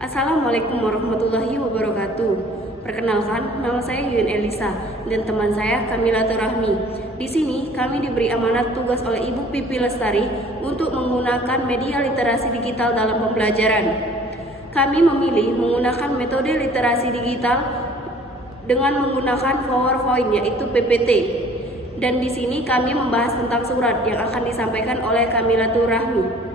Assalamualaikum warahmatullahi wabarakatuh. Perkenalkan, nama saya Yun Elisa dan teman saya Kamila Turahmi. Di sini kami diberi amanat tugas oleh Ibu Pipi Lestari untuk menggunakan media literasi digital dalam pembelajaran. Kami memilih menggunakan metode literasi digital dengan menggunakan PowerPoint yaitu PPT. Dan di sini kami membahas tentang surat yang akan disampaikan oleh Kamila Turahmi.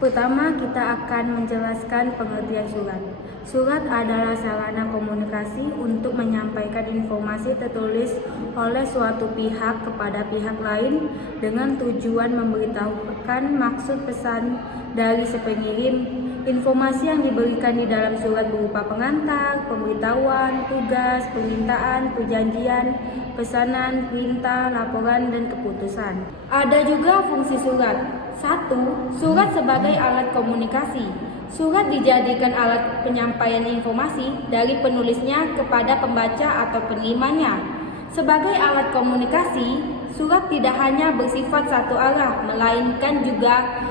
Pertama, kita akan menjelaskan pengertian surat. Surat adalah sarana komunikasi untuk menyampaikan informasi tertulis oleh suatu pihak kepada pihak lain dengan tujuan memberitahukan maksud pesan dari si pengirim. Informasi yang diberikan di dalam surat berupa pengantar, pemberitahuan, tugas, permintaan, perjanjian, pesanan, perintah, laporan, dan keputusan. Ada juga fungsi surat. 1. Surat sebagai alat komunikasi. Surat dijadikan alat penyampaian informasi dari penulisnya kepada pembaca atau penerimanya. Sebagai alat komunikasi, surat tidak hanya bersifat satu arah, melainkan juga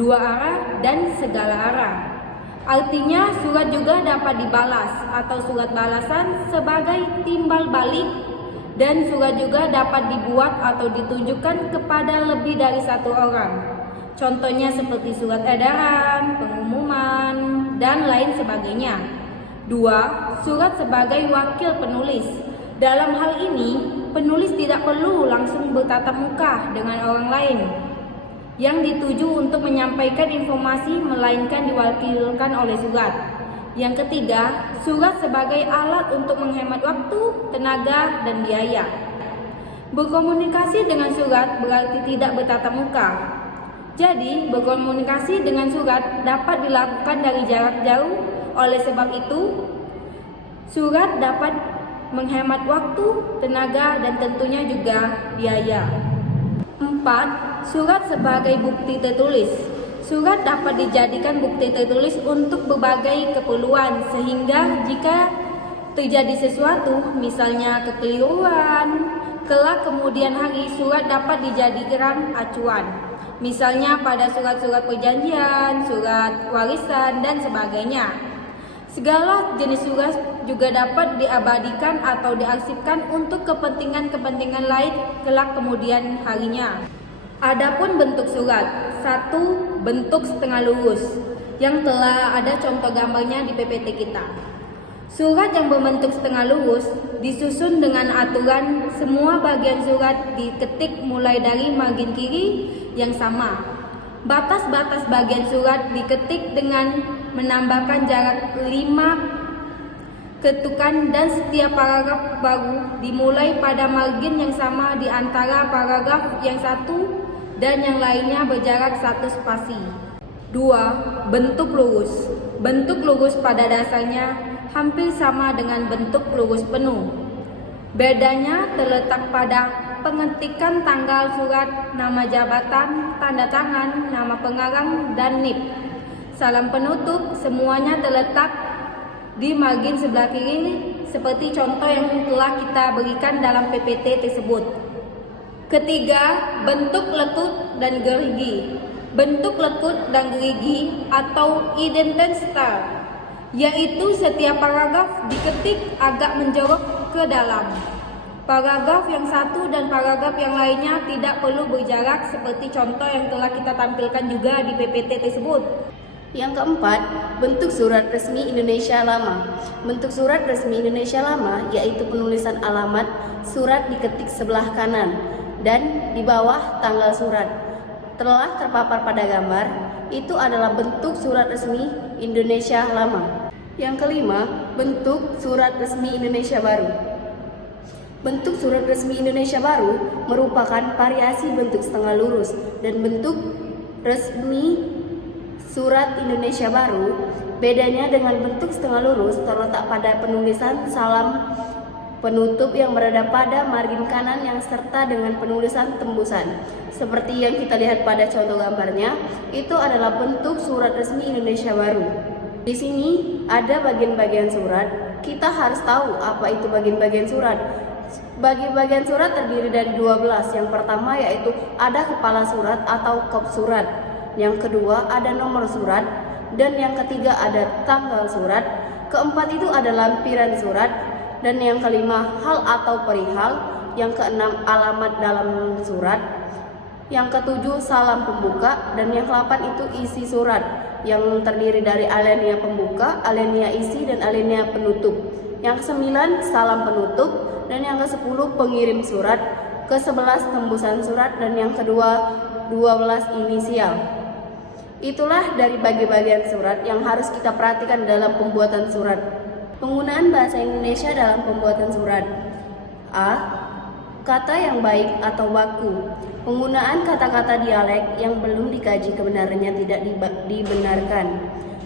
dua arah dan segala arah. Artinya, surat juga dapat dibalas atau surat balasan sebagai timbal balik, dan surat juga dapat dibuat atau ditunjukkan kepada lebih dari satu orang. Contohnya seperti surat edaran, pengumuman, dan lain sebagainya. 2. Surat sebagai wakil penulis. Dalam hal ini, penulis tidak perlu langsung bertatap muka dengan orang lain yang dituju untuk menyampaikan informasi, melainkan diwakilkan oleh surat. Yang ketiga, surat sebagai alat untuk menghemat waktu, tenaga, dan biaya. Berkomunikasi dengan surat berarti tidak bertatap muka. Jadi, berkomunikasi dengan surat dapat dilakukan dari jarak jauh. Oleh sebab itu, surat dapat menghemat waktu, tenaga, dan tentunya juga biaya. 4. Surat sebagai bukti tertulis. Surat dapat dijadikan bukti tertulis untuk berbagai keperluan, sehingga jika terjadi sesuatu, misalnya kekeliruan, kelak kemudian hari, surat dapat dijadikan acuan. Misalnya pada surat-surat perjanjian, surat warisan, dan sebagainya. Segala jenis surat juga dapat diabadikan atau diarsipkan untuk kepentingan-kepentingan lain kelak kemudian harinya. Adapun bentuk surat. 1. Bentuk setengah lurus, yang telah ada contoh gambarnya di PPT kita. Surat yang berbentuk setengah lurus disusun dengan aturan semua bagian surat diketik mulai dari margin kiri yang sama. Batas-batas bagian surat diketik dengan menambahkan jarak 5 ketukan, dan setiap paragraf baru dimulai pada margin yang sama di antara paragraf yang satu dan yang lainnya berjarak 1 spasi. 2. Bentuk lurus. Bentuk lurus pada dasarnya hampir sama dengan bentuk lurus penuh. Bedanya terletak pada pengetikan tanggal surat, nama jabatan, tanda tangan, nama pengarang, dan NIP. Salam penutup semuanya terletak di margin sebelah kiri seperti contoh yang telah kita berikan dalam PPT tersebut. Ketiga, bentuk lekuk dan gerigi. Bentuk lekuk dan gerigi atau indent style, yaitu setiap paragraf diketik agak menjorok ke dalam. Paragraf yang satu dan paragraf yang lainnya tidak perlu berjarak seperti contoh yang telah kita tampilkan juga di PPT tersebut. Yang keempat, bentuk surat resmi Indonesia Lama. Bentuk surat resmi Indonesia Lama yaitu penulisan alamat surat diketik sebelah kanan dan di bawah tanggal surat. Telah terpapar pada gambar, itu adalah bentuk surat resmi Indonesia Lama. Yang kelima, bentuk surat resmi Indonesia Baru. Bentuk surat resmi Indonesia Baru merupakan variasi bentuk setengah lurus, dan bentuk resmi surat Indonesia Baru bedanya dengan bentuk setengah lurus terletak pada penulisan salam penutup yang berada pada margin kanan yang serta dengan penulisan tembusan. Seperti yang kita lihat pada contoh gambarnya, itu adalah bentuk surat resmi Indonesia Baru. Di sini ada bagian-bagian surat. Kita harus tahu apa itu bagian-bagian surat. Bagian-bagian surat terdiri dari 12. Yang pertama yaitu ada kepala surat atau kop surat. Yang kedua ada nomor surat. dan yang ketiga ada tanggal surat, keempat itu ada lampiran surat, dan yang kelima hal atau perihal, yang keenam alamat dalam surat, yang ketujuh salam pembuka, dan yang ke-8 itu isi surat yang terdiri dari alinea pembuka, alinea isi, dan alinea penutup. Yang ke-9 salam penutup, dan yang ke-10 pengirim surat, ke-11 tembusan surat, dan yang kedua 12 inisial. Itulah dari bagian surat yang harus kita perhatikan dalam pembuatan surat. Penggunaan bahasa Indonesia dalam pembuatan surat. A. Kata yang baik atau baku. Penggunaan kata-kata dialek yang belum dikaji kebenarannya tidak dibenarkan.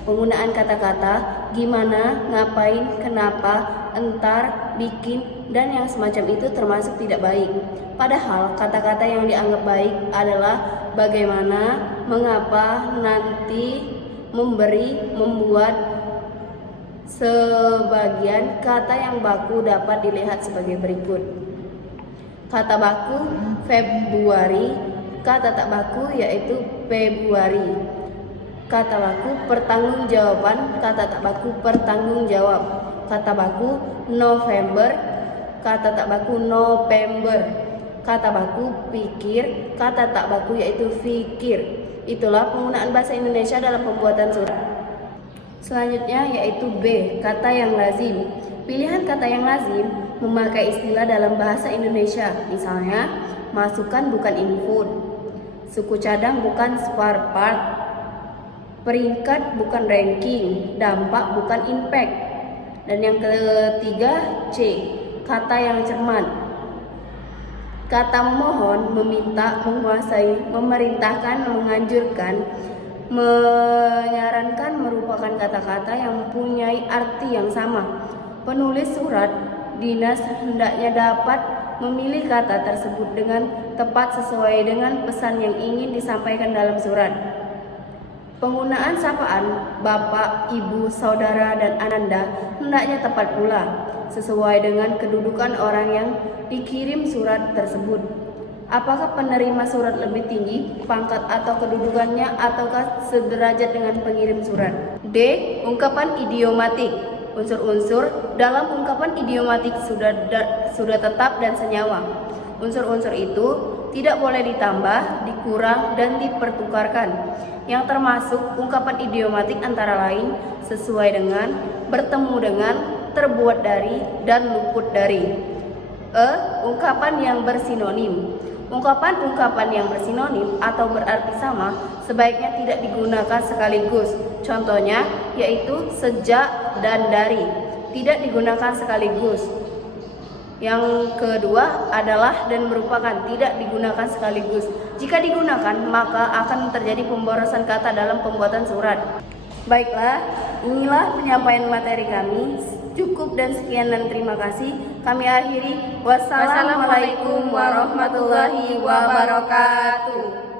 Penggunaan kata-kata gimana, ngapain, kenapa, entar, bikin, dan yang semacam itu termasuk tidak baik. Padahal kata-kata yang dianggap baik adalah bagaimana, mengapa, nanti, memberi, membuat. Sebagian kata yang baku dapat dilihat sebagai berikut. Kata baku Februari, kata tak baku yaitu Februari. Kata baku pertanggungjawaban, kata tak baku pertanggungjawab. Kata baku November, kata tak baku November. Kata baku pikir, kata tak baku yaitu fikir. Itulah penggunaan bahasa Indonesia dalam pembuatan surat. Selanjutnya yaitu B, kata yang lazim. Pilihan kata yang lazim memakai istilah dalam bahasa Indonesia, misalnya masukan bukan input, suku cadang bukan spare part, peringkat bukan ranking, dampak bukan impact. Dan yang ketiga C, kata yang cermat. Kata memohon, meminta, menguasai, memerintahkan, menganjurkan, menyarankan merupakan kata-kata yang mempunyai arti yang sama. Penulis surat dinas hendaknya dapat memilih kata tersebut dengan tepat sesuai dengan pesan yang ingin disampaikan dalam surat. Penggunaan sapaan Bapak, Ibu, Saudara, dan Ananda hendaknya tepat pula, sesuai dengan kedudukan orang yang dikirim surat tersebut. Apakah penerima surat lebih tinggi pangkat atau kedudukannya, ataukah sederajat dengan pengirim surat? D. Ungkapan idiomatik. Unsur-unsur dalam ungkapan idiomatik sudah tetap dan senyawa. Unsur-unsur itu tidak boleh ditambah, dikurang, dan dipertukarkan. Yang termasuk ungkapan idiomatik antara lain sesuai dengan, bertemu dengan, terbuat dari, dan luput dari. E. Ungkapan yang bersinonim. Ungkapan-ungkapan yang bersinonim atau berarti sama sebaiknya tidak digunakan sekaligus. Contohnya yaitu sejak dan dari, tidak digunakan sekaligus. Yang kedua adalah dan merupakan, tidak digunakan sekaligus. Jika digunakan maka akan terjadi pemborosan kata dalam pembuatan surat. Baiklah, inilah penyampaian materi kami. Cukup dan sekian dan terima kasih. Kami akhiri. Wassalamualaikum warahmatullahi wabarakatuh.